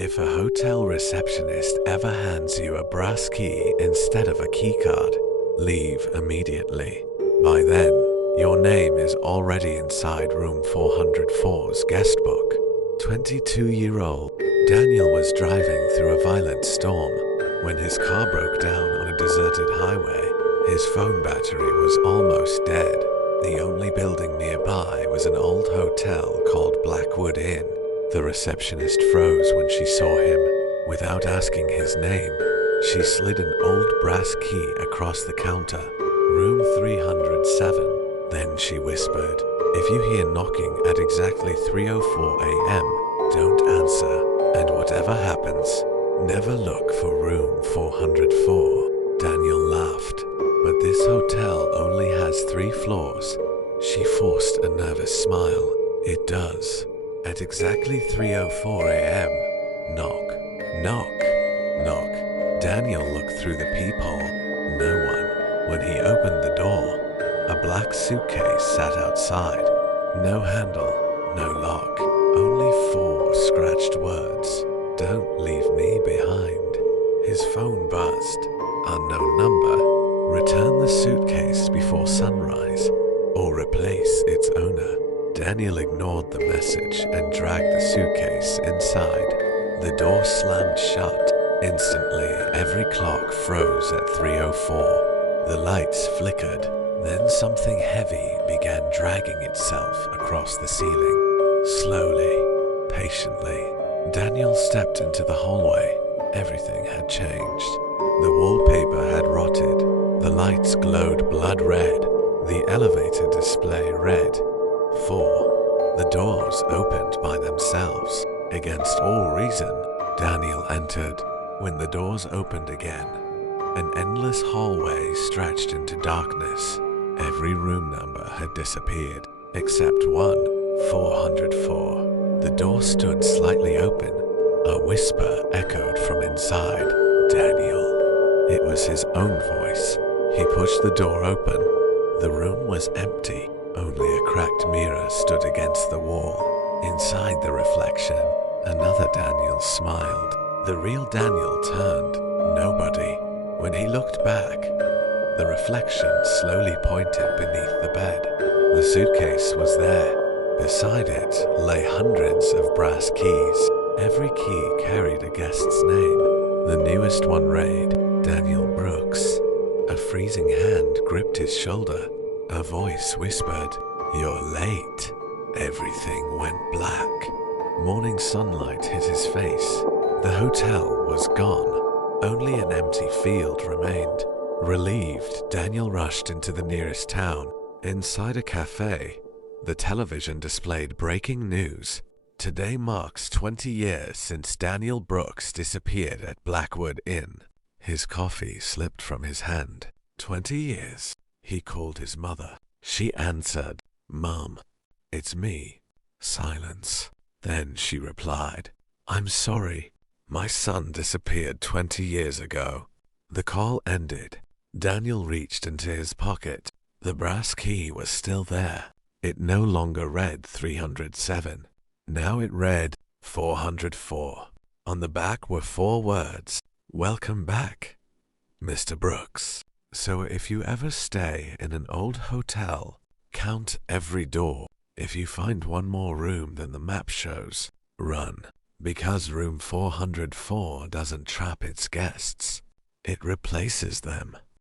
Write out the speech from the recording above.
If a hotel receptionist ever hands you a brass key instead of a keycard, leave immediately. By then, your name is already inside room 404's guest book. 22-year-old Daniel was driving through a violent storm when his car broke down on a deserted highway. His phone battery was almost dead. The only building nearby was an old hotel called Blackwood Inn. The receptionist froze when she saw him. Without asking his name, she slid an old brass key across the counter. Room 307. Then she whispered, "If you hear knocking at exactly 3:04 a.m., don't answer, and whatever happens, never look for room 404. Daniel laughed. But this hotel only has 3 floors. She forced a nervous smile. It does. At exactly 3:04 a.m., knock, knock, knock. Daniel looked through the peephole. No one. When he opened the door, a black suitcase sat outside. No handle, no lock. Only 4 scratched words. Don't leave me behind. His phone buzzed. Unknown number. Return the suitcase before sunrise, or replace its owner. Daniel ignored the message and dragged the suitcase inside. The door slammed shut. Instantly, every clock froze at 3:04. The lights flickered. Then something heavy began dragging itself across the ceiling. Slowly, patiently, Daniel stepped into the hallway. Everything had changed. The wallpaper had rotted. The lights glowed blood red. The elevator display read 4. The doors opened by themselves. Against all reason, Daniel entered. When the doors opened again, an endless hallway stretched into darkness. Every room number had disappeared, except one, 404. The door stood slightly open. A whisper echoed from inside. "Daniel." It was his own voice. He pushed the door open. The room was empty. Only a cracked mirror stood against the wall. Inside the reflection, another Daniel smiled. The real Daniel turned. Nobody. When he looked back, the reflection slowly pointed beneath the bed. The suitcase was there. Beside it lay hundreds of brass keys. Every key carried a guest's name. The newest one read, Daniel Brooks. A freezing hand gripped his shoulder. A voice whispered, "You're late." Everything went black. Morning sunlight hit his face. The hotel was gone. Only an empty field remained. Relieved, Daniel rushed into the nearest town. Inside a cafe, the television displayed breaking news. Today marks 20 years since Daniel Brooks disappeared at Blackwood Inn. His coffee slipped from his hand. 20 years. He called his mother. She answered, "Mom, it's me." Silence. Then she replied, "I'm sorry. My son disappeared 20 years ago." The call ended. Daniel reached into his pocket. The brass key was still there. It no longer read 307. Now it read 404. On the back were 4 words, "Welcome back, Mr. Brooks." So if you ever stay in an old hotel, count every door. If you find one more room than the map shows, run. Because room 404 doesn't trap its guests, it replaces them.